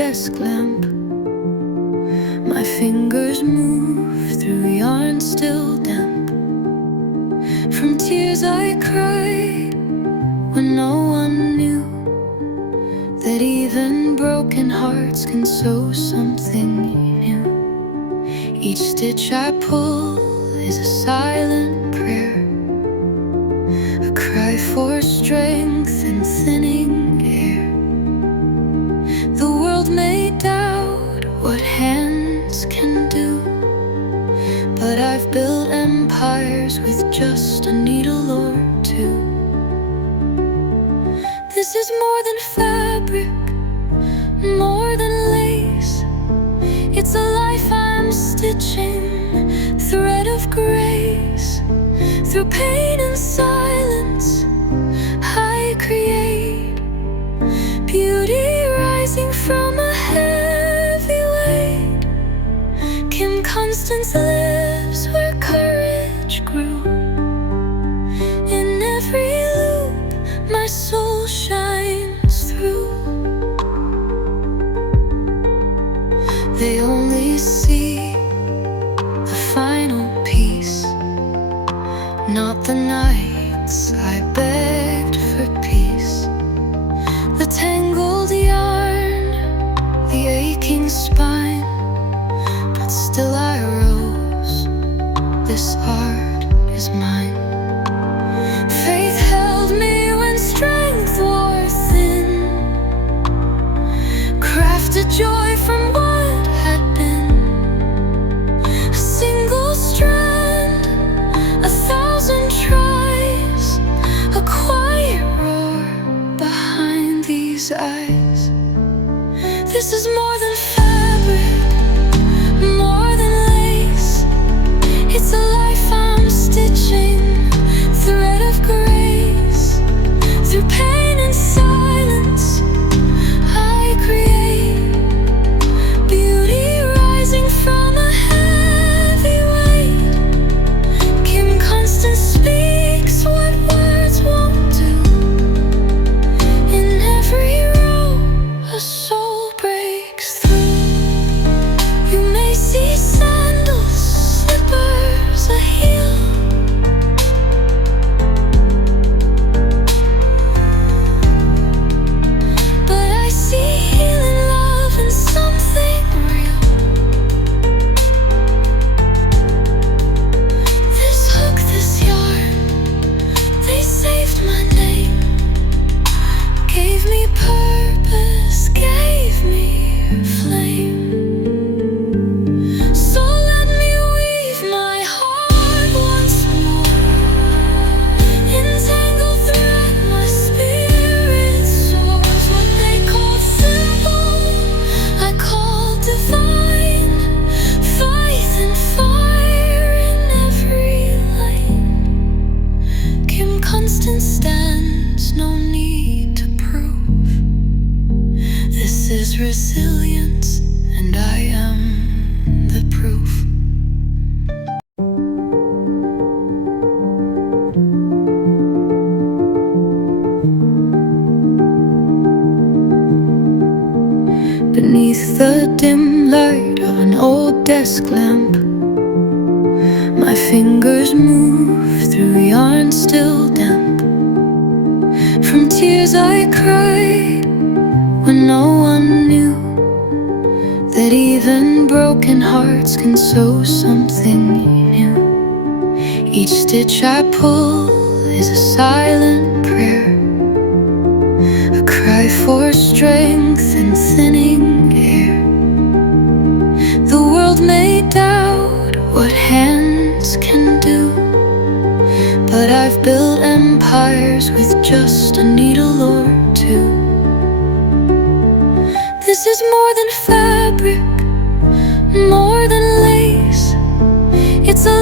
desk lamp. My fingers move through yarn still damp, from tears I cried when no one knew that even broken hearts can sew something new. Each stitch I pull is a silent prayer, a cry for strength in thinning air. The world may doubt what hands can do, but I've built empires with just a needle or two. This is more than fabric, more than lace. It's a life I'm stitching, thread of grace. Through pain and silence, I create beauty rising from a heavy weight. Kim Constance lives where courage grew. In every loop, my soul shines through. They only see the final piece, not the nights I begged for peace. The tangled yarn, the aching spine, but still I rose. This art is mine. Faith held me when strength wore thin, crafted joy from what had been. A single strand, 1,000 tries, a quiet roar behind these eyes. This is more than fabric, more than lace. It's a life I'm stitching, thread of grace. Through pain and silence, I create beauty rising from a heavy weight. Kim Constance speaks what words won't do. In every row, a soul breaks through. You may see sandals, slippers, a heel, but I see healing love in something real. This hook, this yarn, they saved my name, gave me purpose, gave me flame. So let me weave my heart once more, entangle thread my spirit soars. What they called simple, I call divine. Faith and fire in every lane. Kim Constance stands, no need to prove. This is resilience, and I am the proof. Beneath the dim light of an old desk lamp, my fingers move through yarn still damp, from tears I cried when no one knew that even broken hearts can sew something new. Each stitch I pull is a silent prayer, a cry for strength in thinning air. The world may doubt what hands can do, but I've built empires with just a needle or two. This is more than fabric, more than lace. It's a